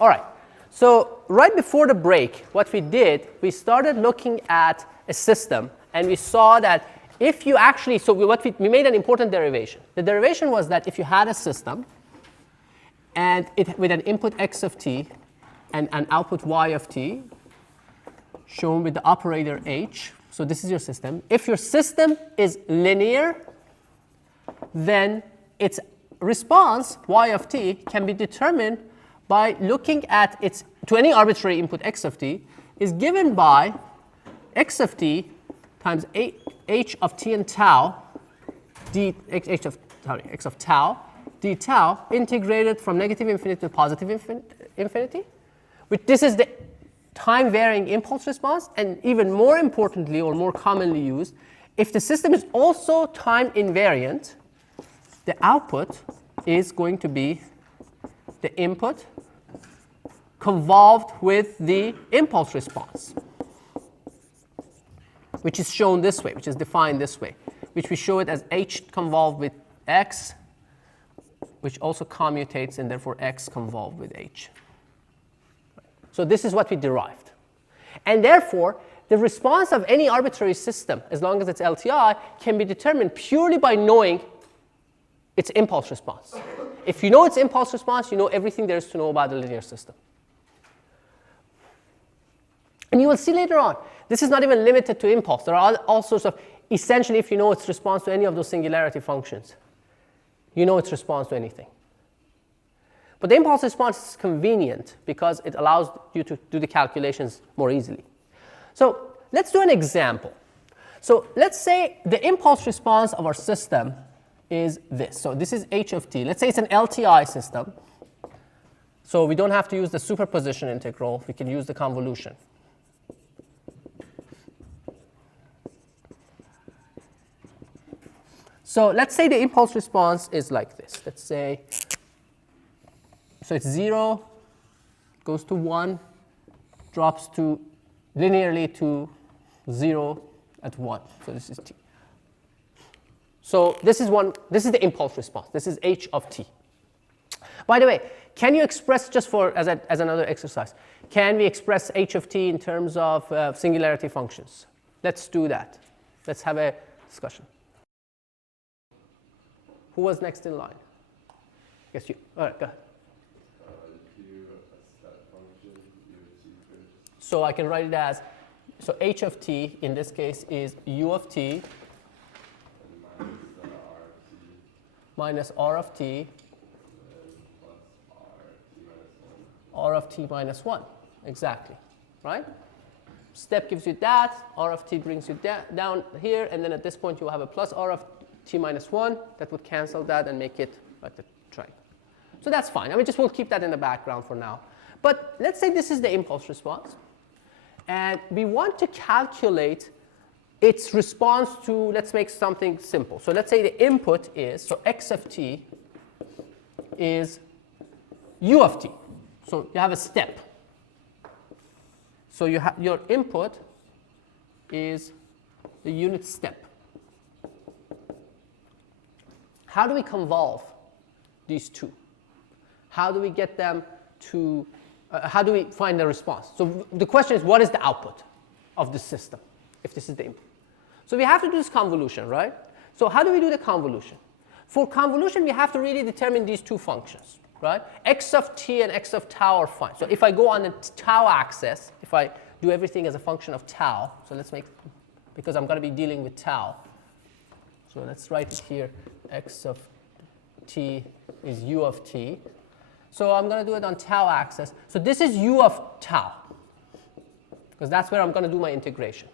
All right. So right before the break, what we did, we started looking at a system, and we saw that if you actually, so we made an important derivation. The derivation was that if you had a system, and with an input x of t and an output y of t, shown with the operator h, so this is your system. If your system is linear, then its response, y of t, can be determined by looking at its, to any arbitrary input x of t, is given by x of t times h of t and tau, x of tau, d tau, integrated from negative infinity to positive infinity. This is the time-varying impulse response, and even more importantly, or more commonly used, if the system is also time invariant, the output is going to be the input convolved with the impulse response, which is shown this way, which is defined this way, which we show it as h convolved with x, which also commutates, and therefore x convolved with h. So this is what we derived. And therefore, the response of any arbitrary system, as long as it's LTI, can be determined purely by knowing its impulse response. If you know its impulse response, you know everything there is to know about the linear system. And you will see later on, this is not even limited to impulse. There are all sorts of, essentially, if you know its response to any of those singularity functions, you know its response to anything. But the impulse response is convenient because it allows you to do the calculations more easily. So let's do an example. So let's say the impulse response of our system is this. So this is h of t. Let's say it's an LTI system. So we don't have to use the superposition integral. We can use the convolution. So let's say the impulse response is like this. Let's say, so it's 0, goes to 1, drops to linearly to 0 at 1. So this is t. So this is the impulse response. This is h of t. By the way, can you express, just for as another exercise, can we express h of t in terms of singularity functions? Let's do that. Let's have a discussion. Who was next in line? Yes, you. All right, go ahead. So I can write it as, so h of t in this case is u of t minus r of t, r of t minus 1. Exactly, right? Step gives you that, r of t brings you down here, and then at this point you have a plus r of t minus 1. That would cancel that and make it like the triangle. So that's fine. I mean, just we'll keep that in the background for now. But let's say this is the impulse response. And we want to calculate its response to, let's make something simple. So let's say the input is, so x of t is u of t. So you have a step. So you have your input is the unit step. How do we convolve these two? How do we get them to, how do we find the response? So the question is, what is the output of the system, if this is the input? So we have to do this convolution, right? So how do we do the convolution? For convolution, we have to really determine these two functions, right? X of t and x of tau are fine. So if I go on the tau axis, if I do everything as a function of tau, so let's make, because I'm going to be dealing with tau. So let's write it here. X of t is u of t. So I'm going to do it on tau axis. So this is u of tau, because that's where I'm going to do my integration.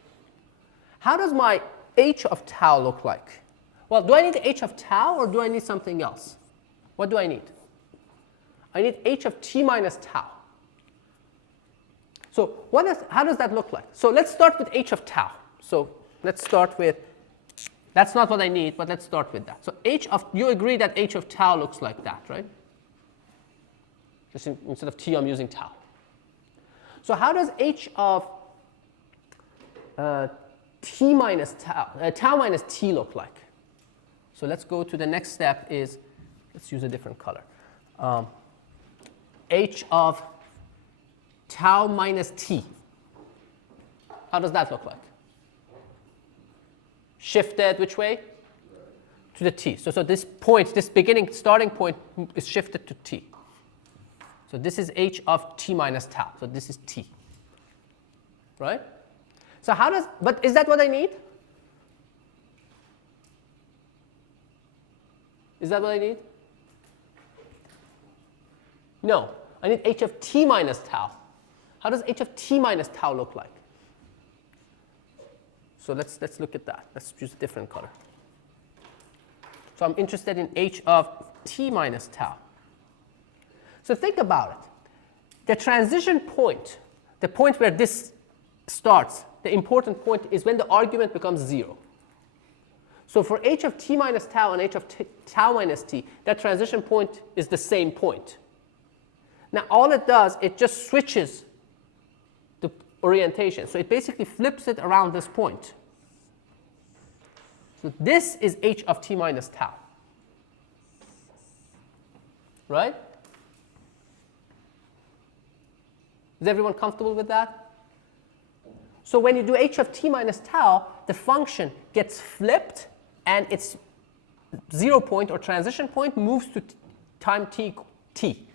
How does my h of tau look like? Well, do I need h of tau or do I need something else? What do I need? I need h of t minus tau. So how does that look like? So let's start with h of tau. So let's start with, that's not what I need, but let's start with that. So you agree that h of tau looks like that, right? Just instead of t, I'm using tau. So how does h of t minus tau, tau minus t look like? So let's go to the next step is, let's use a different color. H of tau minus t. How does that look like? Shifted which way? To the t. So this point, this beginning starting point is shifted to t. So this is h of t minus tau. So this is t. Right? So how does, but is that what I need? Is that what I need? No. I need h of t minus tau. How does h of t minus tau look like? So let's look at that. Let's choose a different color. So I'm interested in h of t minus tau. So think about it. The transition point, the point where this starts, the important point is when the argument becomes 0. So for h of t minus tau and h of tau minus t, that transition point is the same point. Now all it does, it just switches the orientation. So it basically flips it around this point. So this is h of t minus tau. Right? Is everyone comfortable with that? So when you do h of t minus tau, the function gets flipped and its 0 point or transition point moves to time t.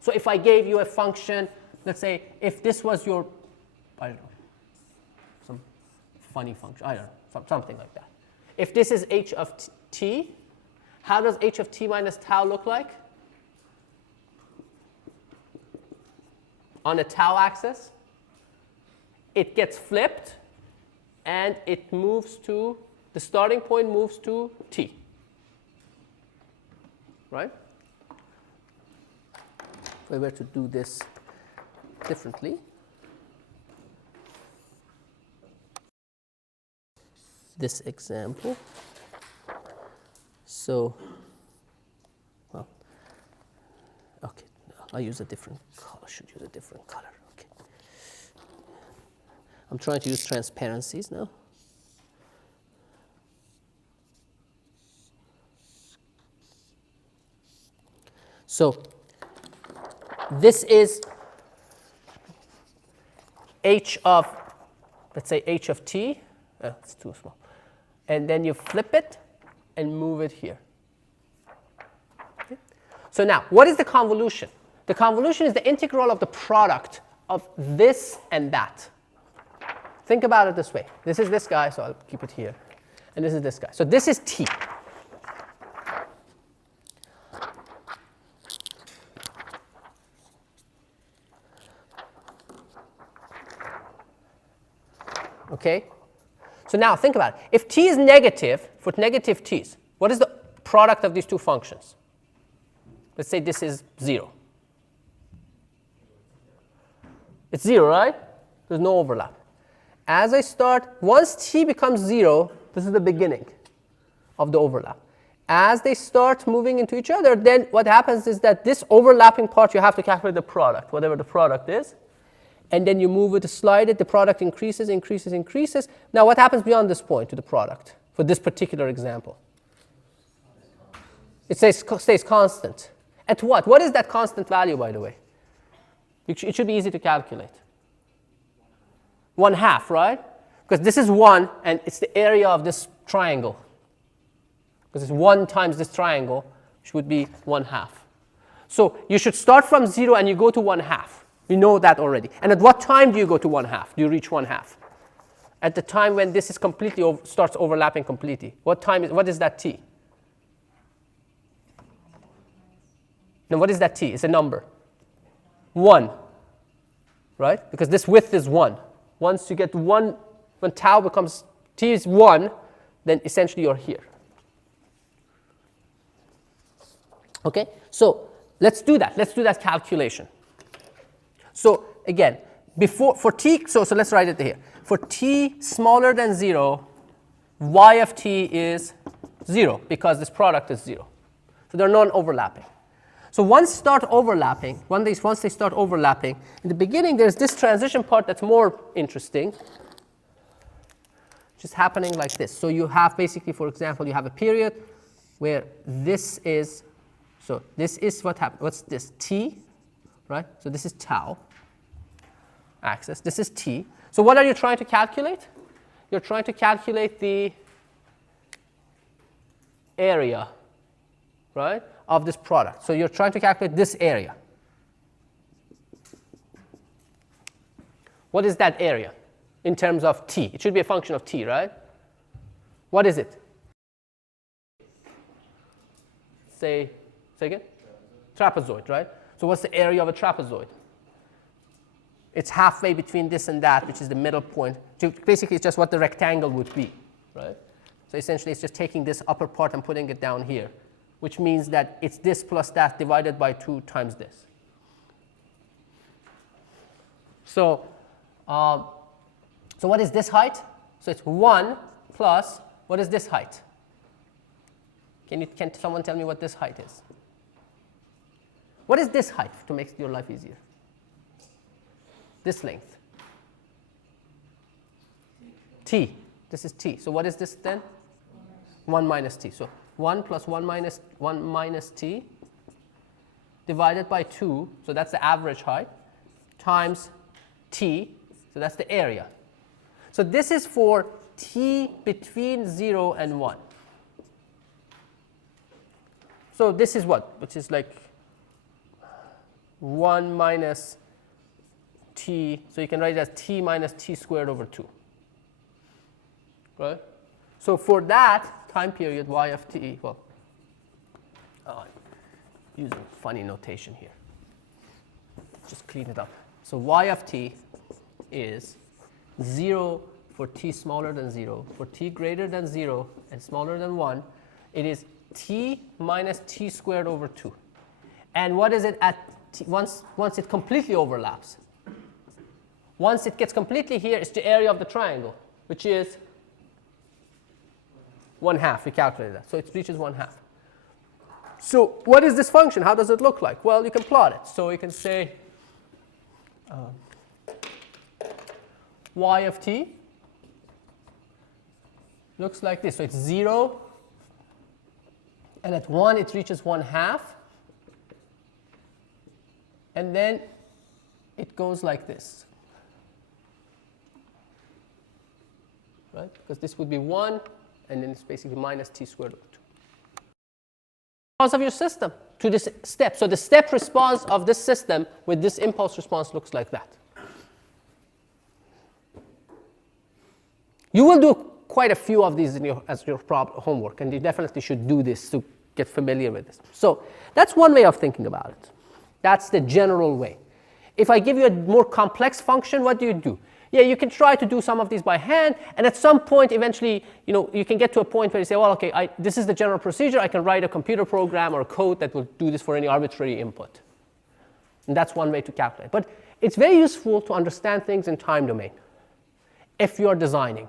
So if I gave you a function, let's say if this was your, I don't know, some funny function, I don't know, something like that. If this is h of t, how does h of t minus tau look like? On the tau axis, it gets flipped and it moves to, the starting point moves to t. Right? If I were to do this differently, this example. So, well, okay, I'll use a different color. I should use a different color. Okay. I'm trying to use transparencies now. So, this is h of, let's say h of t. It's too small. And then you flip it and move it here. Okay. So now, what is the convolution? The convolution is the integral of the product of this and that. Think about it this way. This is this guy, so I'll keep it here. And this is this guy. So this is t. Okay? So now think about it. If t is negative, for negative t's, what is the product of these two functions? Let's say this is 0. It's 0, right? There's no overlap. As I start, once t becomes 0, this is the beginning of the overlap. As they start moving into each other, then what happens is that this overlapping part, you have to calculate the product, whatever the product is. And then you move it to slide it, the product increases, increases, increases. Now what happens beyond this point to the product for this particular example? It stays constant. At what? What is that constant value, by the way? It should be easy to calculate. 1/2, right? Because this is 1, and it's the area of this triangle. Because it's 1 times this triangle, which would be 1/2. So you should start from 0 and you go to 1/2. We know that already. And at what time do you go to 1/2? Do you reach 1/2? At the time when this is completely starts overlapping completely. What is that t? Now what is that t? It's a number. 1. Right? Because this width is 1. Once you get 1, when tau becomes, t is 1, then essentially you're here. Okay? So let's do that. Let's do that calculation. So again, for t, so let's write it here. For t smaller than 0, y of t is 0 because this product is 0. So they're non-overlapping. So once they start overlapping, in the beginning there's this transition part that's more interesting, which is happening like this. So you have basically, for example, you have a period where this is, so this is what happened. What's this? T, right? So this is tau. axis. This is t. So what are you trying to calculate? You're trying to calculate the area, right, of this product. So you're trying to calculate this area. What is that area in terms of t? It should be a function of t, right? What is it? Say again? Trapezoid, right? So what's the area of a trapezoid? It's halfway between this and that, which is the middle point. So basically, it's just what the rectangle would be, right? So essentially, it's just taking this upper part and putting it down here, which means that it's this plus that divided by 2 times this. So what is this height? So it's 1 plus, what is this height? Can someone tell me what this height is? What is this height to make your life easier? This length. T. This is t. So what is this then? 1 minus t. So 1 plus 1 minus t divided by 2, so that's the average height, times t, so that's the area. So this is for t between 0 and 1. So this is what? Which is like 1 minus t, so you can write it as t minus t squared over 2. Right? So for that time period, y of t, well, using funny notation here. Just clean it up. So y of t is 0 for t smaller than 0. For t greater than 0 and smaller than 1, it is t minus t squared over 2. And what is it at t, once it completely overlaps? Once it gets completely here, it's the area of the triangle, which is 1/2. We calculated that. So it reaches 1/2. So what is this function? How does it look like? Well, you can plot it. So you can say y of t looks like this. So it's 0, and at 1 it reaches 1/2, and then it goes like this. Right? Because this would be 1, and then it's basically minus t squared over 2. Response of your system to this step. So the step response of this system with this impulse response looks like that. You will do quite a few of these as your homework, and you definitely should do this to get familiar with this. So that's one way of thinking about it. That's the general way. If I give you a more complex function, what do? Yeah, you can try to do some of these by hand, and at some point, eventually, you can get to a point where you say, well, okay, this is the general procedure. I can write a computer program or a code that will do this for any arbitrary input. And that's one way to calculate. But it's very useful to understand things in time domain if you are designing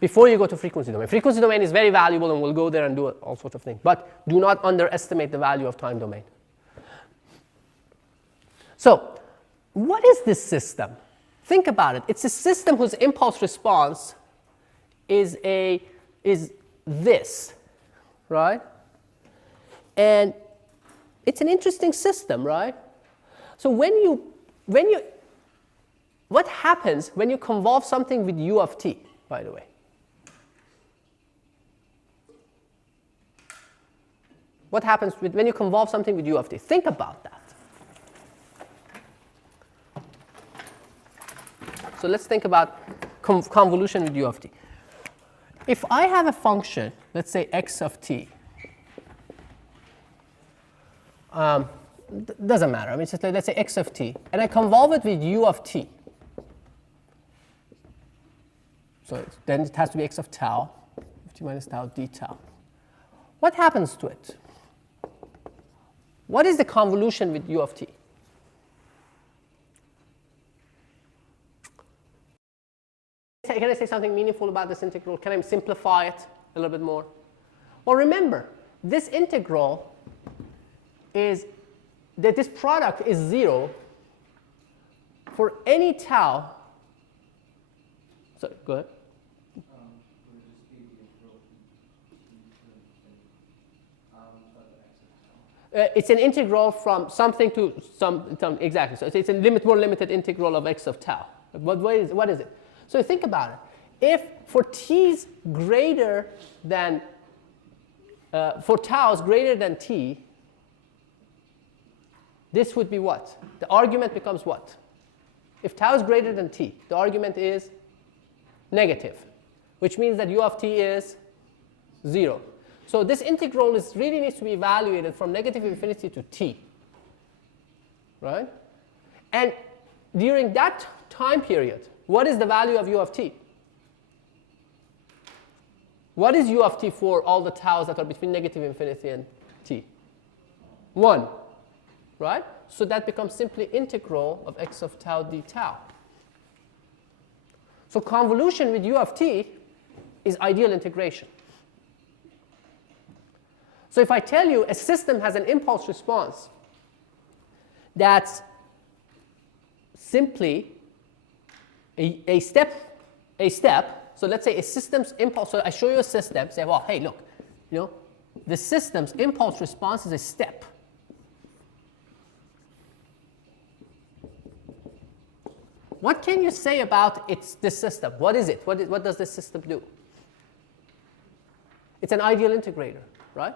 before you go to frequency domain. Frequency domain is very valuable, and we'll go there and do all sorts of things. But do not underestimate the value of time domain. So what is this system? Think about it. It's a system whose impulse response is this, right? And it's an interesting system, right? So what happens when you convolve something with u of t, by the way? What happens when you convolve something with u of t? Think about that. So let's think about convolution with u of t. If I have a function, let's say x of t, doesn't matter. I mean, just let's say x of t, and I convolve it with u of t. So then it has to be x of tau, t minus tau d tau. What happens to it? What is the convolution with u of t? Can I say something meaningful about this integral? Can I simplify it a little bit more? Well, remember, this integral is that this product is 0 for any tau. So go ahead. It's an integral from something to some exactly. So it's a more limited integral of x of tau. What is it? So think about it. If for t's greater than for tau is greater than t, this would be what? The argument becomes what? If tau is greater than t, the argument is negative, which means that u of t is 0. So this integral really needs to be evaluated from negative infinity to t, right? And during that time period, what is the value of u of t? What is u of t for all the taus that are between negative infinity and t? 1, right? So that becomes simply integral of x of tau d tau. So convolution with u of t is ideal integration. So if I tell you a system has an impulse response that's simply a step, so let's say a system's impulse, so I show you a system, say, well, hey, look, the system's impulse response is a step. What can you say about this system? What is it? What does this system do? It's an ideal integrator, right?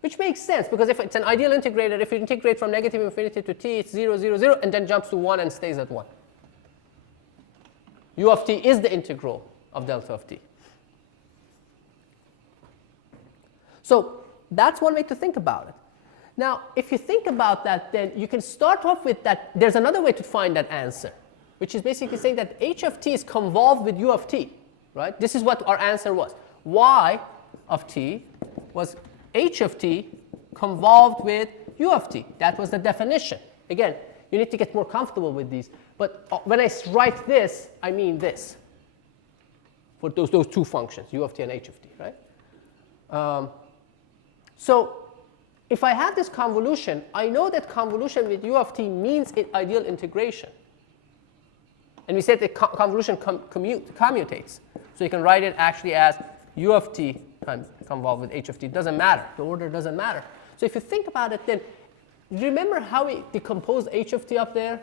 Which makes sense, because if it's an ideal integrator, if you integrate from negative infinity to t, it's 0, 0, 0, and then jumps to 1 and stays at 1. U of t is the integral of delta of t. So that's one way to think about it. Now, if you think about that, then you can start off with that. There's another way to find that answer, which is basically saying that h of t is convolved with u of t, right? This is what our answer was. Y of t was h of t convolved with u of t. That was the definition. Again, you need to get more comfortable with these. But when I write this, I mean this for those two functions, u of t and h of t, right? So if I have this convolution, I know that convolution with u of t means ideal integration. And we said that convolution commutates. So you can write it actually as u of t times convolved with h of t. It doesn't matter. The order doesn't matter. So if you think about it, then remember how we decomposed h of t up there?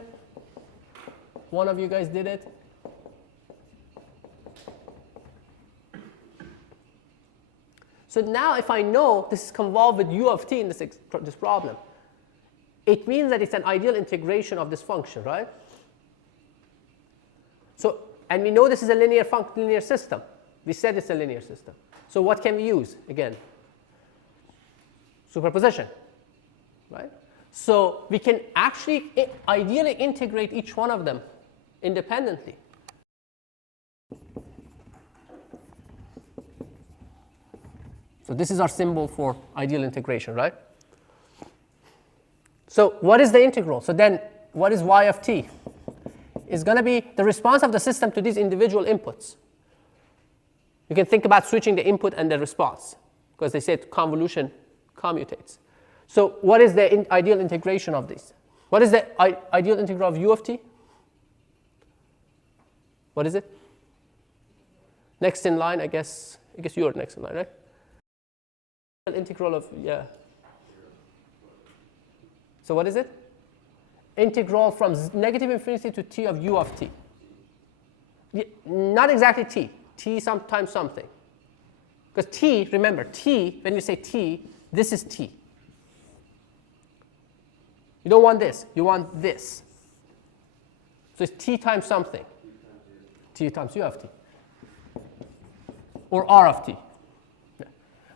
One of you guys did it. So now if I know this is convolved with u of t in this problem, it means that it's an ideal integration of this function, right? So, and we know this is a linear system. We said it's a linear system. So what can we use? Again, superposition, right? So we can actually ideally integrate each one of them independently. So this is our symbol for ideal integration, right? So what is the integral? So then what is y of t? It's going to be the response of the system to these individual inputs. You can think about switching the input and the response, because they said convolution commutates. So what is the ideal integration of these? What is the ideal integral of u of t? What is it? Next in line, I guess you're next in line, right? Integral of, yeah. So what is it? Integral from negative infinity to t of u of t. Yeah, not exactly t. T sometimes something. Because t, remember, t, when you say t, this is t. You don't want this. You want this. So it's t times something. T times u of t. Or r of t.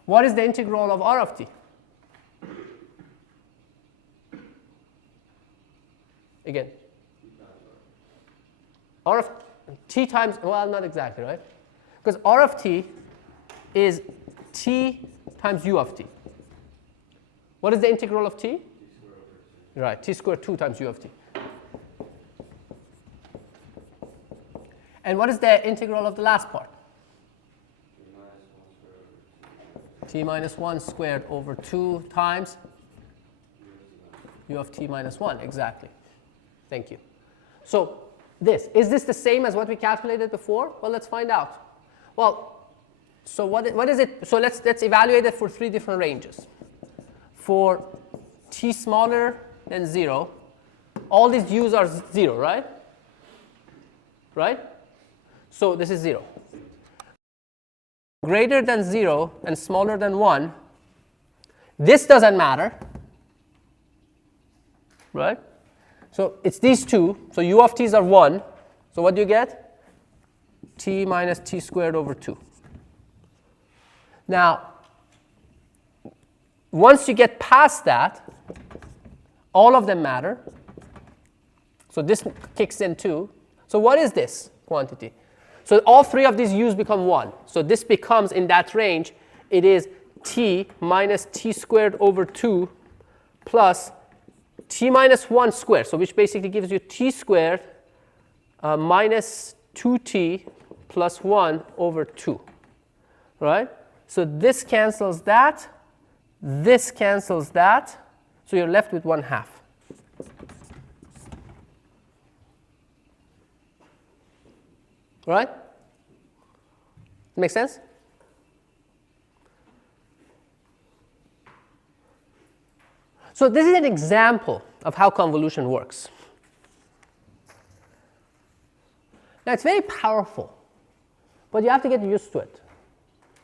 What is the integral of r of t? Again, r of t times, well, not exactly, right? Because r of t is t times u of t. What is the integral of t? Right, t squared 2 times u of t. And what is the integral of the last part? T minus 1 squared over 2 times u of t minus 1, exactly. Thank you. So is this the same as what we calculated before? Well, let's find out. Well, so what is it? So let's evaluate it for 3 different ranges. for t smaller than 0, all these u's are 0, right? Right? So this is 0. Greater than 0 and smaller than 1, this doesn't matter, right? So it's these two. So u of t's are 1. So what do you get? T minus t squared over 2. Now, once you get past that, all of them matter. So this kicks in too. So what is this quantity? So all three of these u's become 1. So this becomes, in that range, it is t minus t squared over 2 plus t minus 1 squared. So which basically gives you t squared minus 2t plus 1 over 2. Right? So this cancels that. This cancels that. So you're left with 1/2. Right? Make sense? So this is an example of how convolution works. Now it's very powerful, but you have to get used to it.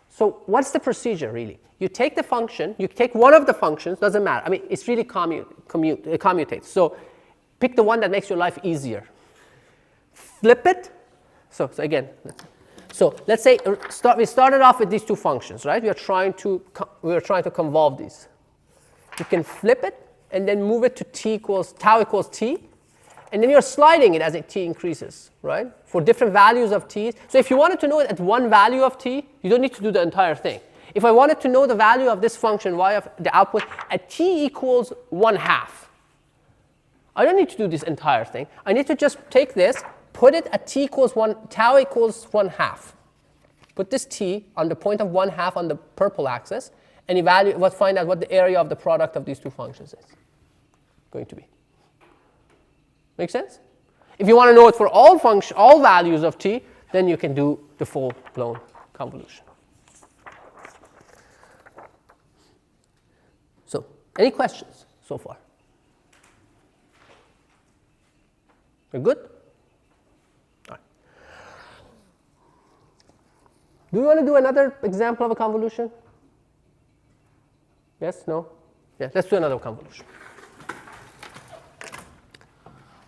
So what's the procedure really? You take the function, you take one of the functions, doesn't matter. I mean, it's really commutates. So pick the one that makes your life easier. Flip it. So again, so let's say we started off with these two functions, right? We are trying to convolve these. You can flip it and then move it to tau equals t, and then you're sliding it as t increases, right? For different values of t. So if you wanted to know it at one value of t, you don't need to do the entire thing. If I wanted to know the value of this function, y of the output, at t equals 1/2, I don't need to do this entire thing. I need to just take this, put it at t equals 1, tau equals 1/2. Put this t on the point of 1/2 on the purple axis, and find out what the area of the product of these two functions is going to be. Make sense? If you want to know it for all values of t, then you can do the full-blown convolution. So, any questions so far? We're good? All right. Do you want to do another example of a convolution? Yes? No? Yeah, let's do another convolution.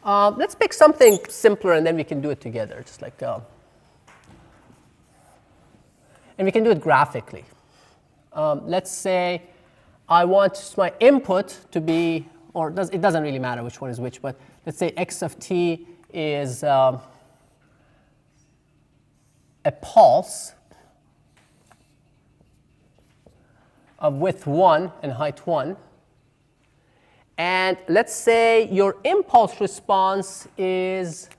Let's pick something simpler and then we can do it together, just like, and we can do it graphically. Let's say I want my input to be, it doesn't really matter which one is which, but let's say x of t is a pulse of width 1 and height 1. And let's say your impulse response is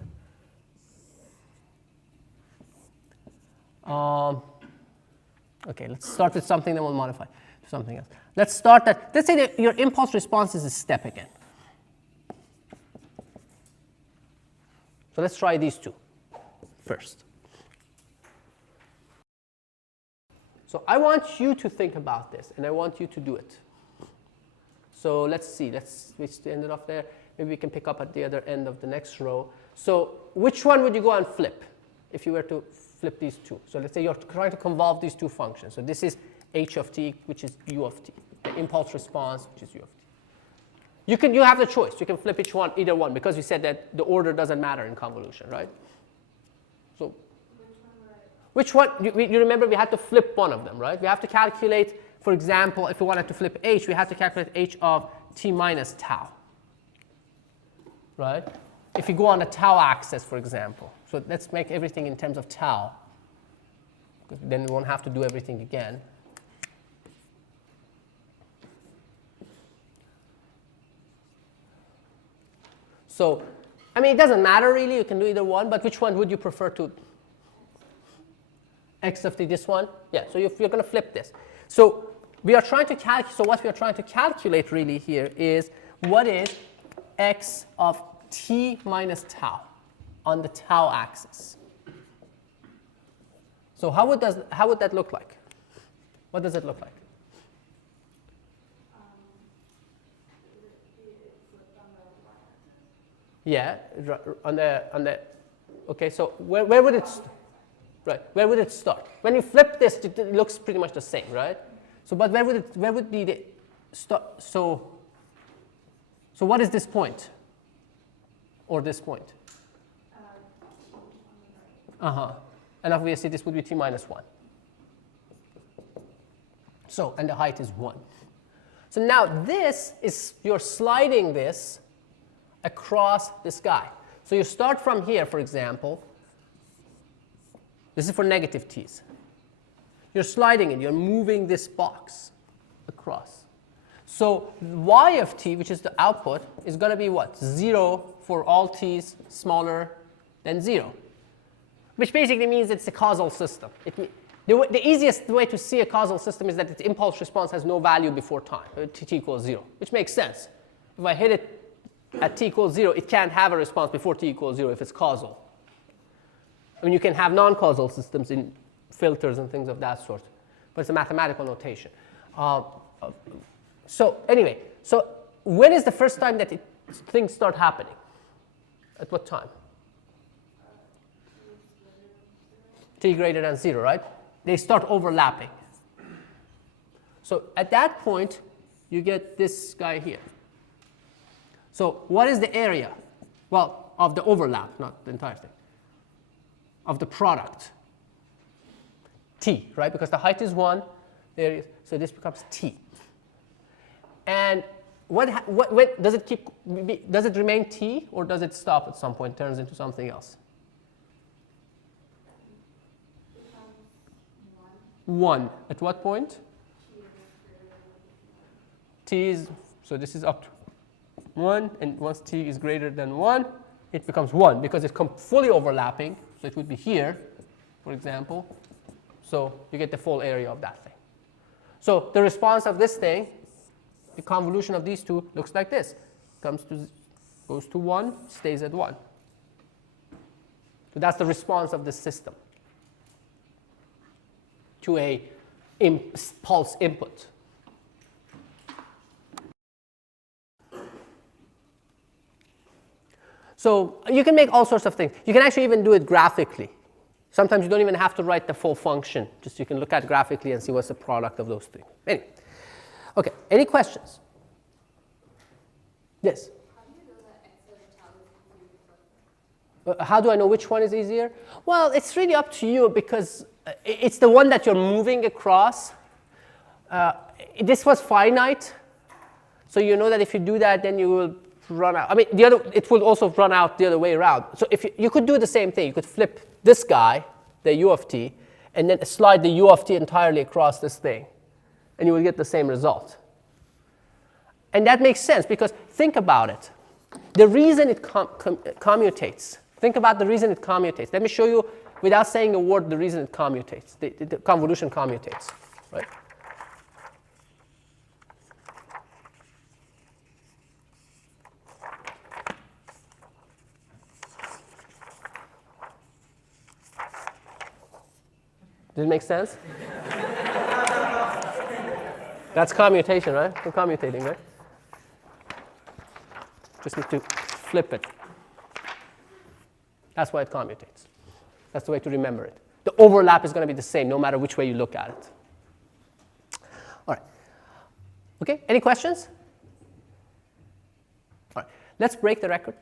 okay, let's start with something, then we'll modify to something else. Let's say that your impulse response is a step again. So let's try these two first. So I want you to think about this, and I want you to do it. So let's see, let's switch to end it off there. Maybe we can pick up at the other end of the next row. So which one would you go and flip if you were to flip these two? So let's say you're trying to convolve these two functions. So this is h of t, which is u of t, and impulse response, which is u of t. You have the choice. You can flip either one, because we said that the order doesn't matter in convolution, right? So which one? You remember we had to flip one of them, right? We have to calculate. For example, if we wanted to flip h, we have to calculate h of t minus tau, right? If you go on the tau axis, for example. So let's make everything in terms of tau, because then we won't have to do everything again. So, I mean, it doesn't matter really. You can do either one, but which one would you prefer to? X of t, this one? Yeah, so you're going to flip this. So we are trying to calculate. So what we are trying to calculate really here is what is x of t minus tau on the tau axis. So how would that look like? What does it look like? Yeah, on the okay, so where would it right? Where would it start? When you flip this, it looks pretty much the same, right? So, but where would be the start? So what is this point? Or this point? And obviously this would be t minus 1. So, and the height is 1. So now this is, you're sliding this across this guy. So you start from here, for example. This is for negative t's. You're sliding it. You're moving this box across. So y of t, which is the output, is going to be what? 0 for all t's smaller than 0. Which basically means it's a causal system. The easiest way to see a causal system is that its impulse response has no value before time, t equals 0, which makes sense. If I hit it at t equals 0, it can't have a response before t equals 0 if it's causal. I mean, you can have non-causal systems in filters and things of that sort, but it's a mathematical notation. So anyway, so when is the first time that things start happening? At what time? T greater than 0, right? They start overlapping. So at that point, you get this guy here. So what is the area? Well, of the overlap, not the entire thing. Of the product. T, right? Because the height is 1. There is, so this becomes T. And what does it keep? Does it remain T, or does it stop at some point, turns into something else? 1. At what point? T is, so this is up to 1, and once t is greater than 1, it becomes 1 because it's fully overlapping. So it would be here, for example. So you get the full area of that thing. So the response of this thing, the convolution of these two, looks like this. Goes to 1, stays at 1. So that's the response of the system to a pulse input. So you can make all sorts of things. You can actually even do it graphically. Sometimes you don't even have to write the full function. Just you can look at it graphically and see what's the product of those things. Anyway. Okay, any questions? Yes? How do you know that X and tau is easier? How do I know which one is easier? Well, it's really up to you because it's the one that you're moving across. This was finite. So you know that if you do that, then you will run out. I mean, it will also run out the other way around. So if you could do the same thing. You could flip this guy, the u of t, and then slide the u of t entirely across this thing. And you will get the same result. And that makes sense because think about it. The reason it commutates. Think about the reason it commutates. Let me show you, without saying a word, the reason it commutates. The convolution commutates, right? Does it make sense? That's commutation, right? We're commutating, right? Just need to flip it. That's why it commutates. That's the way to remember it. The overlap is going to be the same no matter which way you look at it. All right. Okay, any questions? All right, let's break the record.